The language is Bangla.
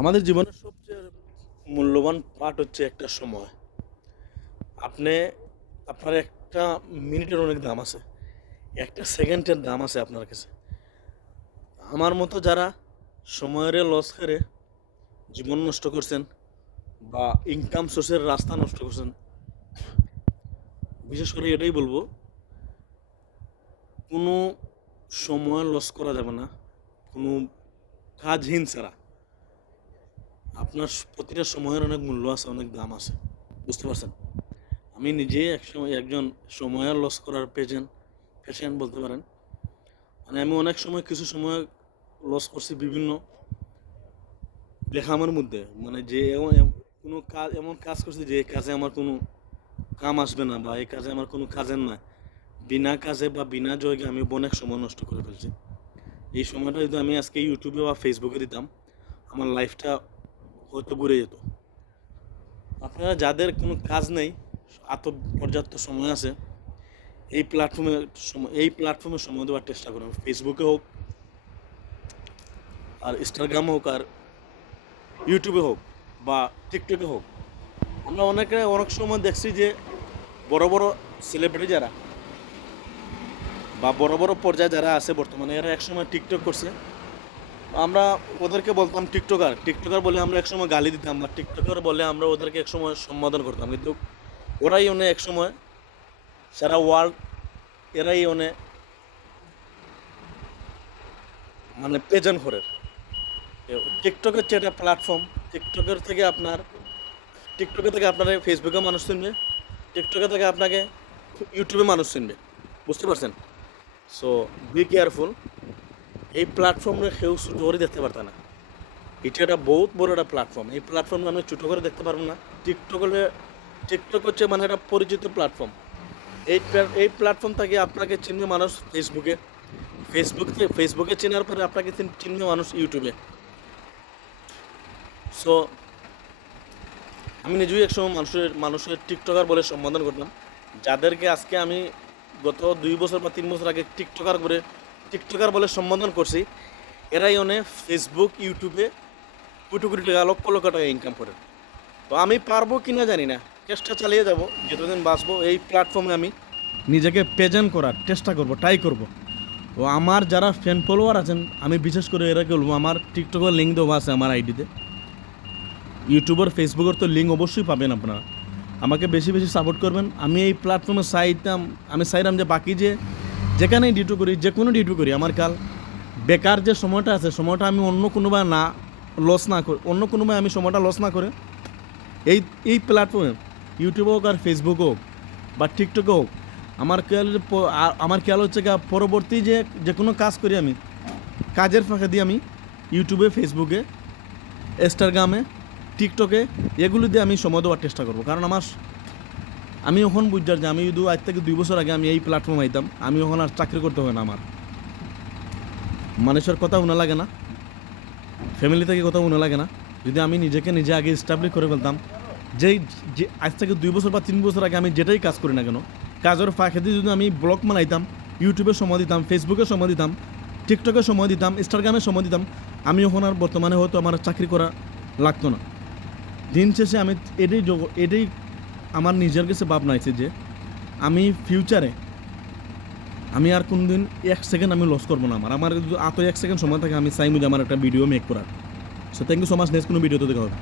আমাদের জীবনের সবচেয়ে মূল্যবান পার্ট হচ্ছে একটা সময়। আপনি আপনার একটা মিনিটের অনেক দাম আছে, একটা সেকেন্ডের দাম আছে আপনার কাছে। আমার মতো যারা সময়ের লস করে জীবন নষ্ট করছেন বা ইনকাম সোর্সের রাস্তা নষ্ট করছেন, বিশেষ করে এটাই বলবো, কোনো সময় লস করা যাবে না কোনো কাজহীন ছাড়া। আপনার প্রতিটা সময়ের অনেক মূল্য আছে, অনেক দাম আছে, বুঝতে পারছেন? আমি নিজে একসময় একজন সময়ের লস করার পেশেন্ট বলতে পারেন। মানে আমি অনেক সময় কিছু সময় লস করছি বিভিন্ন লেখামের মধ্যে, মানে যে কোনো কাজ এমন কাজ করছি যে কাজে আমার কোনো কাম আসবে না বা এই কাজে আমার কোনো কাজের না, বিনা কাজে বা বিনা জয়গে আমি অনেক সময় নষ্ট করে ফেলছি। এই সময়টা যদি আমি আজকে ইউটিউবে বা ফেসবুকে দিতাম, আমার লাইফটা হয়তো ঘুরে যেত। আপনারা যাদের কোনো কাজ নেই, পর্যাপ্ত সময় আছে, এই প্ল্যাটফর্মে সময় দেওয়ার চেষ্টা করুন। ফেসবুকে হোক আর ইনস্টাগ্রামে হোক আর ইউটিউবে হোক বা টিকটকে হোক। আমরা অনেক সময় দেখছি যে বড় বড় সেলিব্রিটি যারা বা বড় বড় পর্যায়ে যারা আছে বর্তমানে, এরা একসময় টিকটক করছে। আমরা ওদেরকে বলতাম টিকটকার বলে আমরা একসময় গালি দিতাম, বা টিকটকার বলে আমরা ওদেরকে একসময় সম্বোধন করতাম। কিন্তু ওরাই একসময় সারা ওয়ার্ল্ড, এরাই মানে প্রেজেন্ট করে। টিকটক হচ্ছে একটা প্ল্যাটফর্ম। টিকটকের থেকে আপনার টিকটকে থেকে আপনার ফেসবুকে মানুষ চিনবে, টিকটকে থেকে আপনাকে ইউটিউবে মানুষ চিনবে, বুঝতে পারছেন? So be careful. এই প্ল্যাটফর্মে কেউ ছোটো করে দেখতে পারত না। এটা একটা বহুত বড় একটা প্ল্যাটফর্ম। এই প্ল্যাটফর্মে আমি ছোটো করে দেখতে পারবো না। টিকটক হচ্ছে মানে একটা পরিচিত প্ল্যাটফর্ম। এই প্ল্যাটফর্ম থেকে আপনাকে চিনবে মানুষ ফেসবুকে চেনার পরে আপনাকে চিনবে মানুষ ইউটিউবে। সো আমি নিজেই একসময় মানুষের টিকটকার বলে সম্বোধন করতাম। যাদেরকে আজকে আমি গত 2 বছর বা 3 বছর আগে টিকটকার বলে সম্বোধন করছি, এরাই ফেসবুক ইউটিউবে কোটি কোটি টাকা, লক্ষ লক্ষ টাকা ইনকাম করে। তো আমি পারবো কি না জানি না, চেষ্টা চালিয়ে যাব। যতদিন বাঁচবো এই প্ল্যাটফর্মে আমি নিজেকে প্রেজেন্ট করার চেষ্টা করব, ট্রাই করব। তো আমার যারা ফ্যান ফলোয়ার আছেন, আমি বিশেষ করে এরাকে বলবো, আমার টিকটকের লিঙ্ক দেওয়া আছে আমার আইডিতে। ইউটিউবার ফেসবুকের তো লিঙ্ক অবশ্যই পাবেন আপনারা। আমাকে বেশি বেশি সাপোর্ট করবেন। আমি এই প্ল্যাটফর্মে চাইলাম যে বাকি যেখানেই ডিউটি করি, যে কোনো ডিউটি করি, আমার কাল বেকার যে সময়টা আছে, সময়টা আমি অন্য কোনোভাবে আমি সময়টা লস না করে এই প্ল্যাটফর্মে ইউটিউবে হোক আর ফেসবুক হোক বা টিকটকে হোক, আমার খেয়াল হচ্ছে পরবর্তী যে কোনো কাজ করি, আমি কাজের ফাঁকে দিয়ে আমি ইউটিউবে, ফেসবুকে, ইনস্টাগ্রামে, টিকটকে এগুলো দিয়ে আমি সময় দেওয়ার চেষ্টা করবো। কারণ আমি এখন বুঝলাম যে আমি যদি আজ থেকে 2 বছর আগে আমি এই প্ল্যাটফর্মে আইতাম, আমি এখন আর চাকরি করতে হয় না। আমার মানুষের কথা উনা লাগে না, ফ্যামিলি থেকে কথা উনা লাগে না। যদি আমি নিজে আগে এস্টাবলিশ করে ফেলতাম, যে আজ থেকে 2 বছর বা 3 বছর আগে আমি যেটাই কাজ করি না কেন, কাজের ফাঁকে দিয়ে যদি আমি ব্লগ বানাইতাম, ইউটিউবে সময় দিতাম, ফেসবুকে সময় দিতাম, টিকটকে সময় দিতাম, ইনস্টাগ্রামে সময় দিতাম, আমি এখন আর বর্তমানে হয়তো আমার চাকরি করা লাগতো না। দিন শেষে আমি এটাই আমার নিজের কাছে ভাবনা আছে যে আমি ফিউচারে আমি আর কোন দিন 1 সেকেন্ড আমি লস করবো না। আমার যদি 1 সেকেন্ড সময় থাকে, আমি চাইবো যে আমার একটা ভিডিও মেক করার। So thank you so much. Next কোনো ভিডিওতে দেখা হবে।